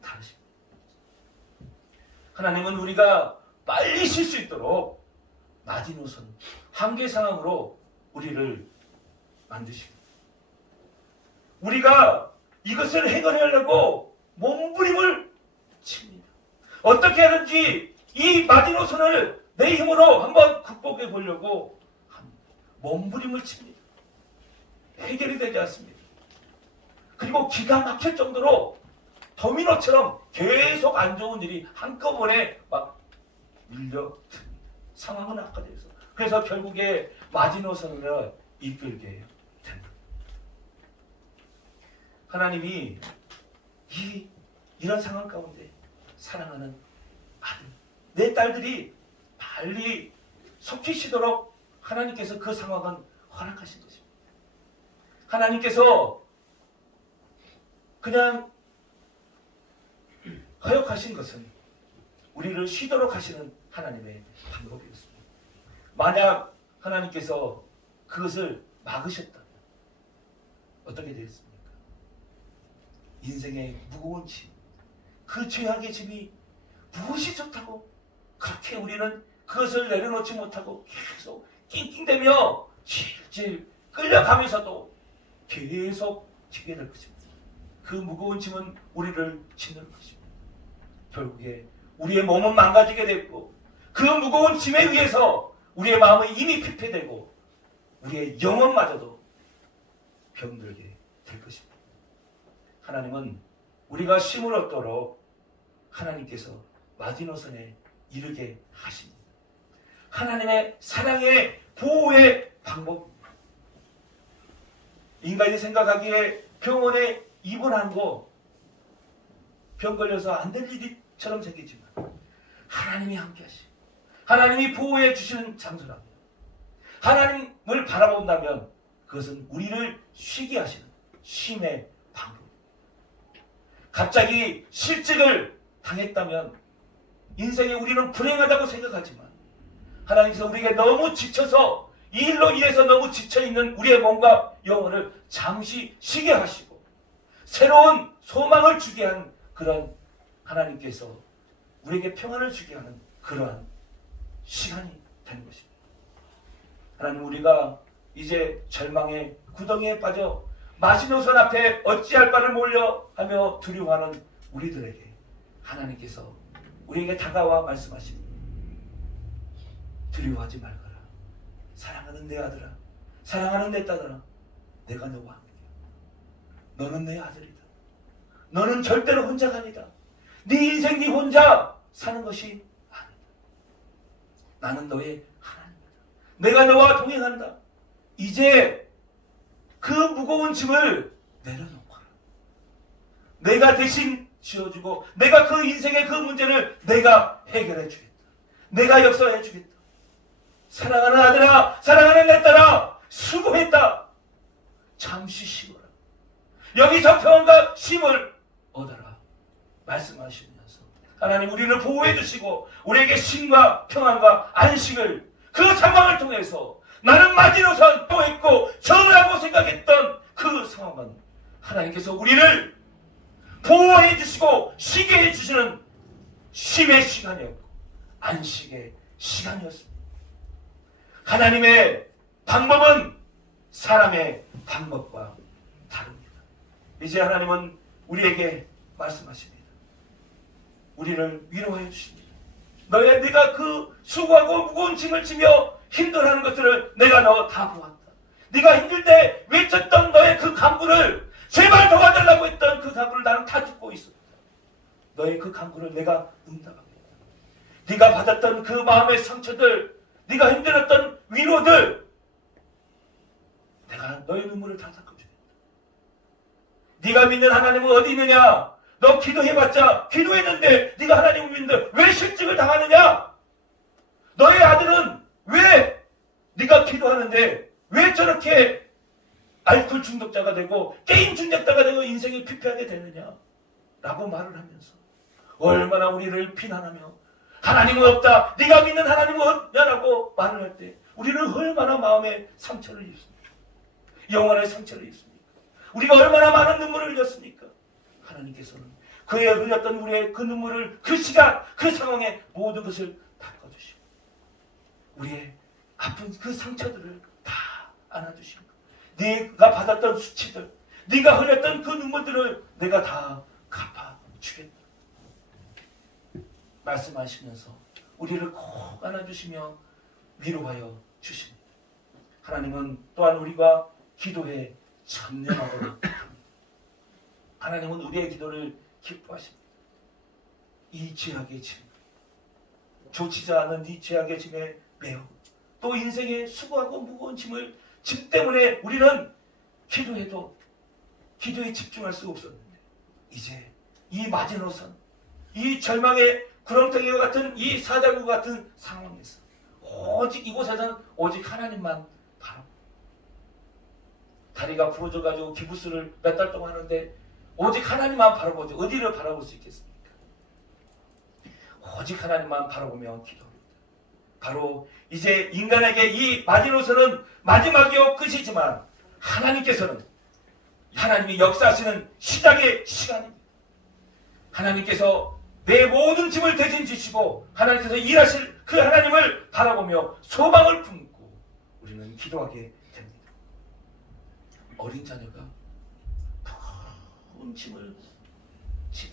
다르십니다. 하나님은 우리가 빨리 쉴 수 있도록 마지노선, 한계 상황으로 우리를 만드십니다. 우리가 이것을 해결하려고 몸부림을 칩니다. 어떻게 하든지 이 마지노선을 내 힘으로 한번 극복해 보려고 합니다. 몸부림을 칩니다. 해결이 되지 않습니다. 그리고 기가 막힐 정도로 도미노처럼 계속 안 좋은 일이 한꺼번에 막 밀려듭니다. 상황은 악화돼서. 그래서 결국에 마지노선으로 이끌게 됩니다. 하나님이 이런 상황 가운데 사랑하는 아들, 내 딸들이 빨리 속히 쉬도록 하나님께서 그 상황은 허락하신 것입니다. 하나님께서 그냥 허용하신 것은 우리를 쉬도록 하시는 하나님의 방법이었습니다. 만약 하나님께서 그것을 막으셨다면 어떻게 되겠습니까? 인생의 무거운 짐, 그 죄악의 짐이 무엇이 좋다고 그렇게 우리는 그것을 내려놓지 못하고 계속 낑낑대며 질질 끌려가면서도 계속 지게 될 것입니다. 그 무거운 짐은 우리를 짓누를 것입니다. 결국에 우리의 몸은 망가지게 됐고 그 무거운 짐에 의해서 우리의 마음은 이미 피폐되고 우리의 영혼마저도 병들게 될 것입니다. 하나님은 우리가 쉼을 얻도록 하나님께서 마지노선에 이르게 하십니다. 하나님의 사랑의 보호의 방법입니다. 인간이 생각하기에 병원에 입원한 거 병 걸려서 안 될 일처럼 생기지만 하나님이 함께 하시고 하나님이 보호해 주시는 장소랍니다. 하나님을 바라본다면 그것은 우리를 쉬게 하시는 쉼의 방법입니다. 갑자기 실직을 당했다면 인생에 우리는 불행하다고 생각하지만 하나님께서 우리에게 너무 지쳐서 이 일로 인해서 너무 지쳐있는 우리의 몸과 영혼을 잠시 쉬게 하시고 새로운 소망을 주게 한 그런 하나님께서 우리에게 평안을 주게 하는 그러한 시간이 되는 것입니다. 하나님, 우리가 이제 절망의 구덩이에 빠져 마지노선 앞에 어찌할 바를 몰려 하며 두려워하는 우리들에게 하나님께서 우리에게 다가와 말씀하십니다. 두려워하지 말거라. 사랑하는 내 아들아, 사랑하는 내 딸아, 내가 너와 함께야. 너는 내 아들이다. 너는 절대로 혼자가 아니다. 네 인생 네 혼자 사는 것이 아니다. 나는 너의 하나님이다. 내가 너와 동행한다. 이제 그 무거운 짐을 내려놓거라. 내가 대신 지어주고 내가 그 인생의 그 문제를 내가 해결해 주겠다. 내가 역사해 주겠다. 사랑하는 아들아, 사랑하는 내 딸아, 수고했다. 잠시 쉬어라. 여기서 평안과 쉼을 얻어라. 말씀하시면서 하나님 우리를 보호해 주시고 우리에게 쉼과 평안과 안식을 그 상황을 통해서 나는 마지노선 또 했고 저라고 생각했던 그 상황은 하나님께서 우리를 보호해 주시고 쉬게 해 주시는 쉼의 시간이었고 안식의 시간이었습니다. 하나님의 방법은 사람의 방법과 다릅니다. 이제 하나님은 우리에게 말씀하십니다. 우리를 위로해 주십니다. 네가 그 수고하고 무거운 짐을 지며 힘들어하는 것들을 내가 너 다 보았다. 네가 힘들 때 외쳤던 너의 그 간구를 제발 도와달라고 했던 그 간구를 나는 다 듣고 있었다. 너의 그 간구를 내가 응답하겠다. 네가 받았던 그 마음의 상처들, 네가 힘들었던 위로들, 내가 너의 눈물을 다 닦아주겠다. 네가 믿는 하나님은 어디 있느냐? 너 기도해봤자 기도했는데 네가 하나님을 믿는데 왜 실직을 당하느냐? 너의 아들은 왜 네가 기도하는데 왜 저렇게 알코올 중독자가 되고 게임 중독자가 되고 인생이 피폐하게 되느냐? 라고 말을 하면서 얼마나 우리를 비난하며 하나님은 없다, 네가 믿는 하나님은 없냐라고 말을 할 때 우리는 얼마나 마음의 상처를 입습니까? 영혼의 상처를 입습니까? 우리가 얼마나 많은 눈물을 흘렸습니까? 하나님께서는 그의 흘렸던 우리의 그 눈물을 그 시간 그 상황에 모든 것을 닦아주시고 우리의 아픈 그 상처들을 다 안아주시고 네가 받았던 수치들, 네가 흘렸던 그 눈물들을 내가 다 갚아주겠다 말씀하시면서 우리를 꼭 안아주시며 위로하여 주십니다. 하나님은 또한 우리가 기도에 참여하도록 합니다. 하나님은 우리의 기도를 기뻐하십니다. 이 죄악의 짐, 좋지 않은 이 죄악의 짐에 매어 또 인생의 수고하고 무거운 짐 때문에 우리는 기도해도 기도에 집중할 수 없었는데 이제 이 마지노선, 이 절망의 구렁텅이와 같은 이 사자굴 같은 상황에서 오직 이곳에서는 오직 하나님만 바라보고 다리가 부러져가지고 기부스를 몇 달 동안 하는데 오직 하나님만 바라보지 어디를 바라볼 수 있겠습니까? 오직 하나님만 바라보며 기도합니다. 바로 이제 인간에게 이 마지노선은 마지막이요 끝이지만 하나님께서는 하나님이 역사하시는 시작의 시간입니다. 하나님께서 내 모든 짐을 대신 지시고 하나님께서 일하실 그 하나님을 바라보며 소망을 품고 우리는 기도하게 됩니다. 어린 자녀가 무거운 짐을 지네.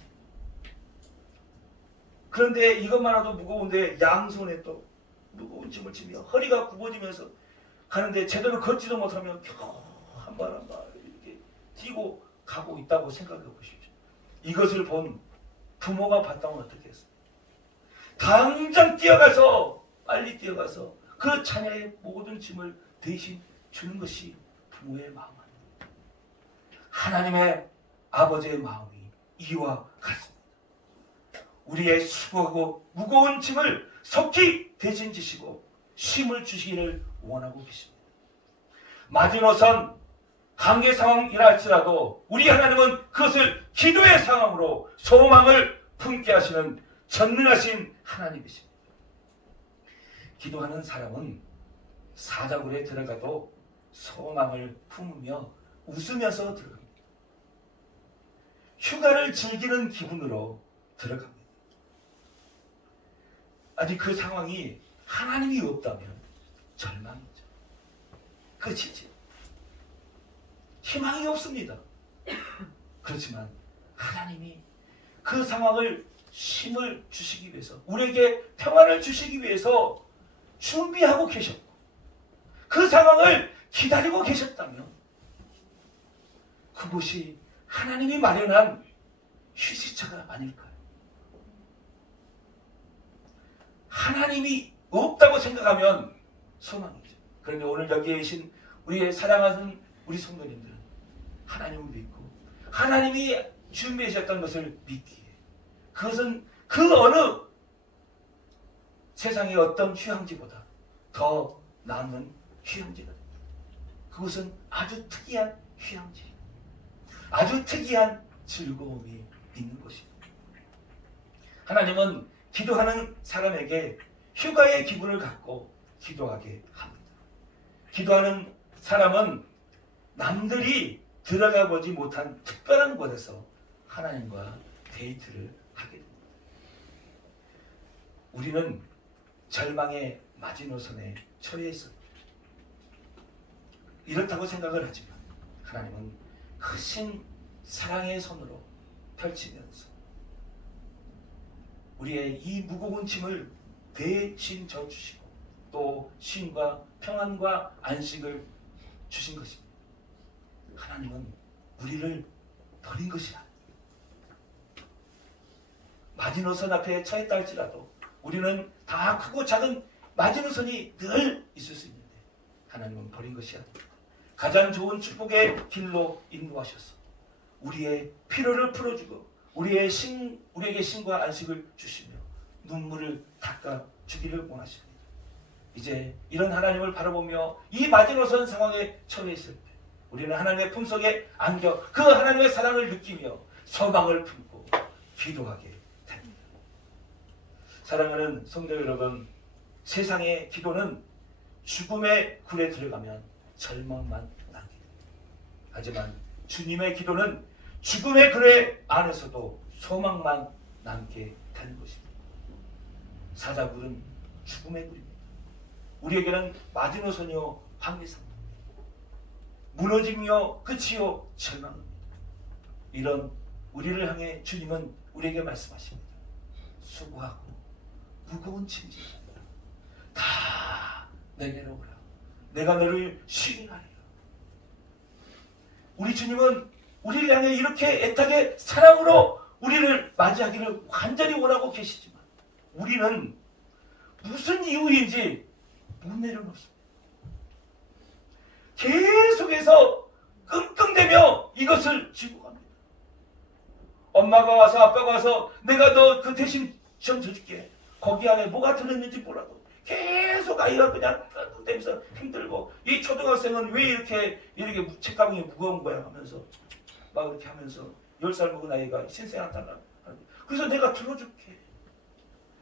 그런데 이것만으로도 무거운데 양손에 또 무거운 짐을 지며 허리가 굽어지면서 가는데 제대로 걷지도 못하며 겨우 한 발 한 발 이렇게 뛰고 가고 있다고 생각해 보십시오. 이것을 본 부모가 봤다면 어떻게 했어요? 당장 뛰어가서 빨리 뛰어가서 그 자녀의 모든 짐을 대신 주는 것이 부모의 마음 아닙니다. 하나님의 아버지의 마음이 이와 같습니다. 우리의 수고하고 무거운 짐을 속히 대신 지시고 쉼을 주시기를 원하고 계십니다. 마지노선 한계 상황이라 할지라도 우리 하나님은 그것을 기도의 상황으로 소망을 품게 하시는 전능하신 하나님이십니다. 기도하는 사람은 사자굴에 들어가도 소망을 품으며 웃으면서 들어갑니다. 휴가를 즐기는 기분으로 들어갑니다. 아직 그 상황이 하나님이 없다면 절망이죠. 끝이죠. 희망이 없습니다. 그렇지만 하나님이 그 상황을 힘을 주시기 위해서 우리에게 평안을 주시기 위해서 준비하고 계셨고 그 상황을 기다리고 계셨다면 그곳이 하나님이 마련한 휴식처가 아닐까요? 하나님이 없다고 생각하면 소망이죠. 그런데 오늘 여기에 계신 우리의 사랑하는 우리 성도님들은 하나님을 믿고 하나님이 준비해 주셨던 것을 믿기에 그것은 그 어느 세상의 어떤 휴양지보다 더 남는 휴양지가 됩니다. 그것은 아주 특이한 휴양지, 아주 특이한 즐거움이 있는 것입니다. 하나님은 기도하는 사람에게 휴가의 기분을 갖고 기도하게 합니다. 기도하는 사람은 남들이 들어가 보지 못한 특별한 곳에서 하나님과 데이트를 하게 됩니다. 우리는 절망의 마지노선에 처해 있습니다. 이렇다고 생각을 하지만 하나님은 크신 사랑의 손으로 펼치면서 우리의 이 무거운 짐을 대신 져주시고 또 쉼과 평안과 안식을 주신 것입니다. 하나님은 우리를 버린 것이 아닙니다. 마지노선 앞에 처했다 할지라도 우리는 다 크고 작은 마지노선이 늘 있을 수 있는데 하나님은 버린 것이 아닙니다. 가장 좋은 축복의 길로 인도하셔서 우리의 피로를 풀어주고 우리에게 신과 안식을 주시며 눈물을 닦아주기를 원하십니다. 이제 이런 하나님을 바라보며 이 마지노선 상황에 처해 있을 때 우리는 하나님의 품속에 안겨 그 하나님의 사랑을 느끼며 소망을 품고 기도하게 됩니다. 사랑하는 성도 여러분, 세상의 기도는 죽음의 굴에 들어가면 절망만 남게 됩니다. 하지만 주님의 기도는 죽음의 굴에 안에서도 소망만 남게 되는 것입니다. 사자굴은 죽음의 굴입니다. 우리에게는 마지노선이요 황리산입니다. 무너짐이요 끝이요 절망입니다. 이런 우리를 향해 주님은 우리에게 말씀하십니다. 수고하고 무거운 짐짓입니다. 다 내게로 오라. 내가 너를 쉬게 하리라. 우리 주님은 우리를 향해 이렇게 애타게 사랑으로 우리를 맞이하기를 완전히 원하고 계시지만 우리는 무슨 이유인지 못 내려놓습니다. 계속해서 끙끙대며 이것을 쥐고 갑니다. 엄마가 와서 아빠가 와서 내가 너 그 대신 시험 쳐줄게. 거기 안에 뭐가 들었는지 몰라도 계속 아이가 그냥 끙끙대면서 힘들고 이 초등학생은 왜 이렇게 책가방이 무거운 거야 하면서 막 이렇게 하면서 10살 먹은 아이가 신생아탈을 그래서 내가 들어줄게.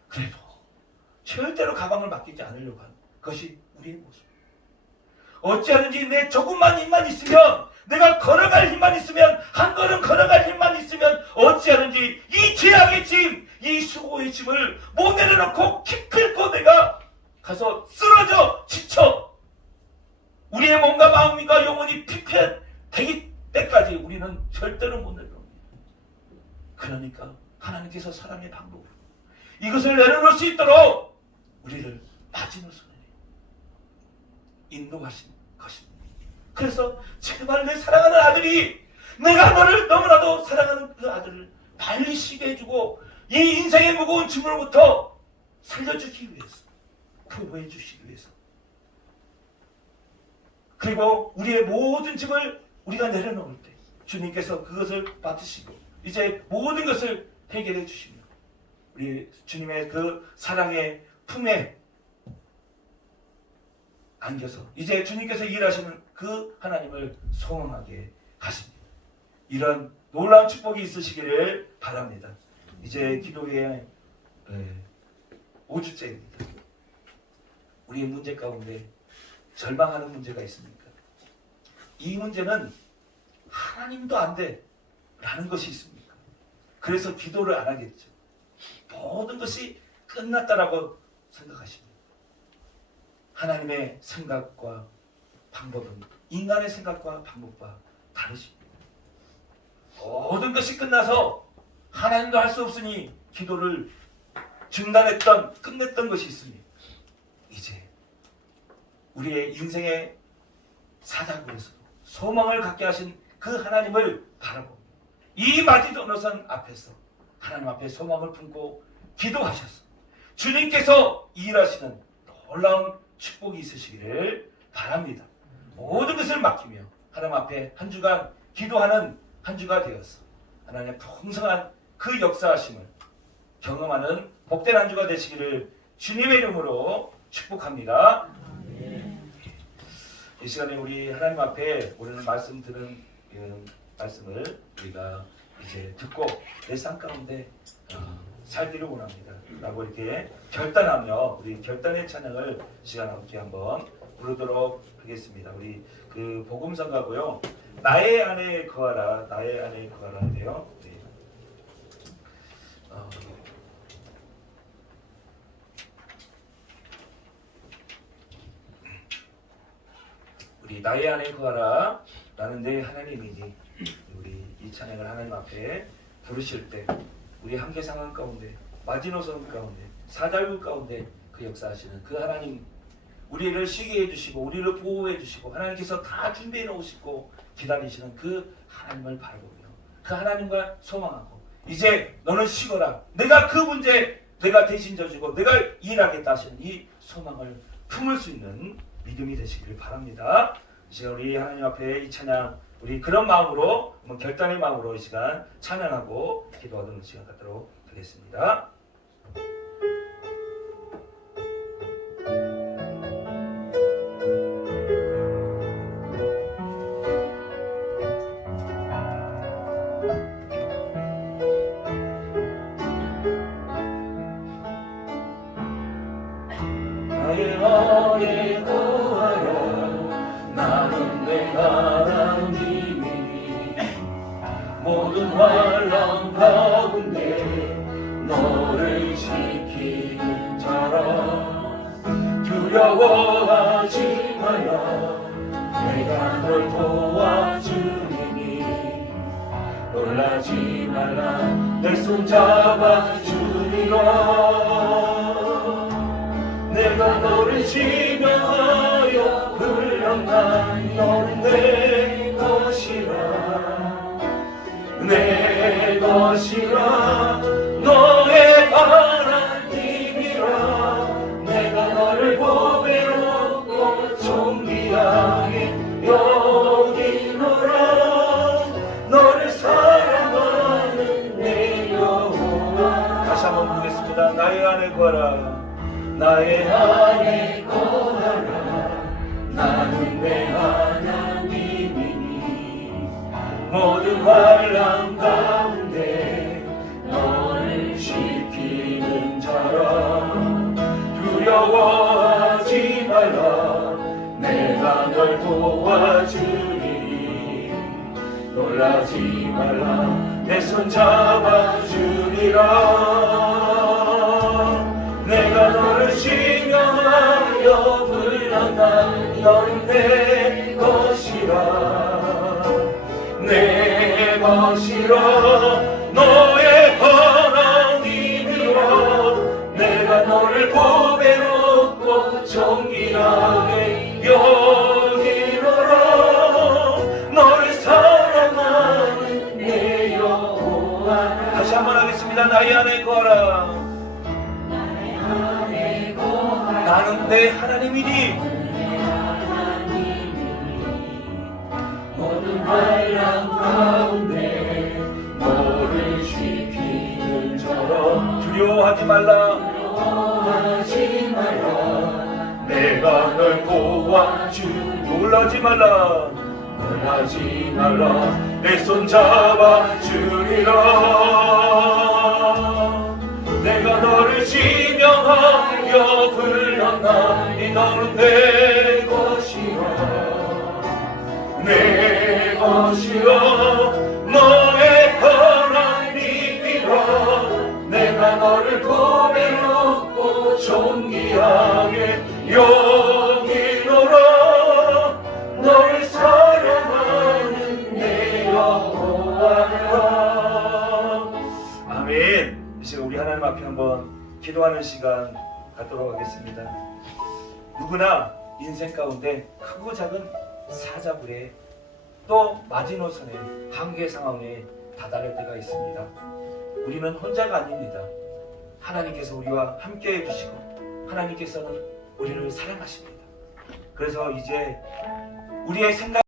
그래도 절대로 가방을 맡기지 않으려고 하는 것이 우리의 모습. 어찌하든지 내 조금만 힘만 있으면 내가 걸어갈 힘만 있으면 한 걸음 걸어갈 힘만 있으면 어찌하든지 이 죄악의 짐, 이 수고의 짐을 못 내려놓고 키 클고 내가 가서 쓰러져 지쳐 우리의 몸과 마음과 영혼이 피폐되기 때까지 우리는 절대로 못 내려놓습니다. 그러니까 하나님께서 사랑의 방법으로 이것을 내려놓을 수 있도록 우리를 마지노선에 인도하신 것입니다. 그래서 제발 내 사랑하는 아들이 내가 너를 너무나도 사랑하는 그 아들을 빨리 쉬게 해주고 이 인생의 무거운 짐으로부터 살려주기 위해서 보호해 주시기 위해서 그리고 우리의 모든 짐을 우리가 내려놓을 때 주님께서 그것을 맡으시고 이제 모든 것을 해결해 주시며 우리 주님의 그 사랑의 품에 안겨서 이제 주님께서 일하시는 그 하나님을 소망하게 하십니다. 이런 놀라운 축복이 있으시기를 바랍니다. 이제 기도의 5주째입니다. 우리의 문제 가운데 절망하는 문제가 있습니까? 이 문제는 하나님도 안 돼 라는 것이 있습니까? 그래서 기도를 안 하겠죠. 모든 것이 끝났다라고 생각하십니다. 하나님의 생각과 방법은 인간의 생각과 방법과 다르십니다. 모든 것이 끝나서 하나님도 할 수 없으니 기도를 끝냈던 것이 있으니 이제 우리의 인생의 사자굴에서 소망을 갖게 하신 그 하나님을 바라보고 이 마지노선 앞에서 하나님 앞에 소망을 품고 기도하셔서 주님께서 일하시는 놀라운 축복이 있으시기를 바랍니다. 모든 것을 맡기며 하나님 앞에 한 주간 기도하는 한 주가 되어서 하나님의 풍성한 그 역사하심을 경험하는 복된 한 주가 되시기를 주님의 이름으로 축복합니다. 이 시간에 우리 하나님 앞에 오늘 말씀 들은 말씀을 우리가 이제 듣고 내 삶 가운데 살기를 원합니다 라고 이렇게 결단하며 우리 결단의 찬양을 시간 함께 한번 부르도록 하겠습니다. 우리 그 복음성가고요. 나의 안에 거하라, 나의 안에 거하라인데요. 우리 나의 안에 거하라, 나는 내 하나님이니. 우리 이 찬양을 하나님 앞에 부르실 때 우리 한계 상황 가운데, 마지노선 가운데, 사달구 가운데 그 역사하시는 그 하나님, 우리를 쉬게 해주시고 우리를 보호해 주시고 하나님께서 다 준비해 놓으시고 기다리시는 그 하나님을 바라보며 그 하나님과 소망하고 이제 너는 쉬거라, 내가 그 문제 내가 대신 져주고 내가 일하겠다 하시는 이 소망을 품을 수 있는 믿음이 되시기를 바랍니다. 이제 우리 하나님 앞에 이 찬양 우리 그런 마음으로 한번 결단의 마음으로 이 시간 찬양하고 기도하는 시간 갖도록 하겠습니다. 나의 안에 거하라, 나는 내 하나님이니. 모든 환난 가운데 너를 지키는 자라. 두려워하지 말라, 내가 널 도와주리니. 놀라지 말라, 내 손 잡아주리라. 내가 너를 지명하여 불렀나니 너는 내 것이라, 내 것이라. 너의 하나님이라. 내가 너를 보배롭고 존귀하게 여기노라. 너를 사랑하는 내 여호와. 다시 한번 부르겠습니다. 나의 안에 거하라, 나의 안에 거하라, 나는 내 하나님이니. 모든 환난 가운데 너를 지키는 자라. 두려워하지 말라, 내가 널 도와주리니. 놀라지 말라, 내 손 잡아주리라. 내가 너를 지명하여 불렀나니 너는 내 것이라, 내 것이라. 너의 하나님이라. 내가 너를 보배롭고 존귀하게 여기노라. 너를 사랑하는 내 여호와. 다시 한번 하겠습니다. 나의 안에 거하라, 나는 내 하나님이니. 모든 환난 가운데 너를 지키는 자라. 두려워하지 말라, 두려워하지 말라, 내가 널 도와주. 놀라지 말라, 놀라지 말라, 내 손 잡아주리라. 내가 너를 지명하여 불렀나니 너는 내 것이라, 내 것이라. 너의 하나님이라. 내가 너를 보배롭고 존귀하게 여기노라. 너를 사랑하는 내 여호와라. 아멘. 이제 우리 하나님 앞에 한번 기도하는 시간 갖도록 하겠습니다. 누구나 인생 가운데 크고 작은 사자굴에 또 마지노선에 한계 상황에 다다를 때가 있습니다. 우리는 혼자가 아닙니다. 하나님께서 우리와 함께 해주시고 하나님께서는 우리를 사랑하십니다. 그래서 이제 우리의 생각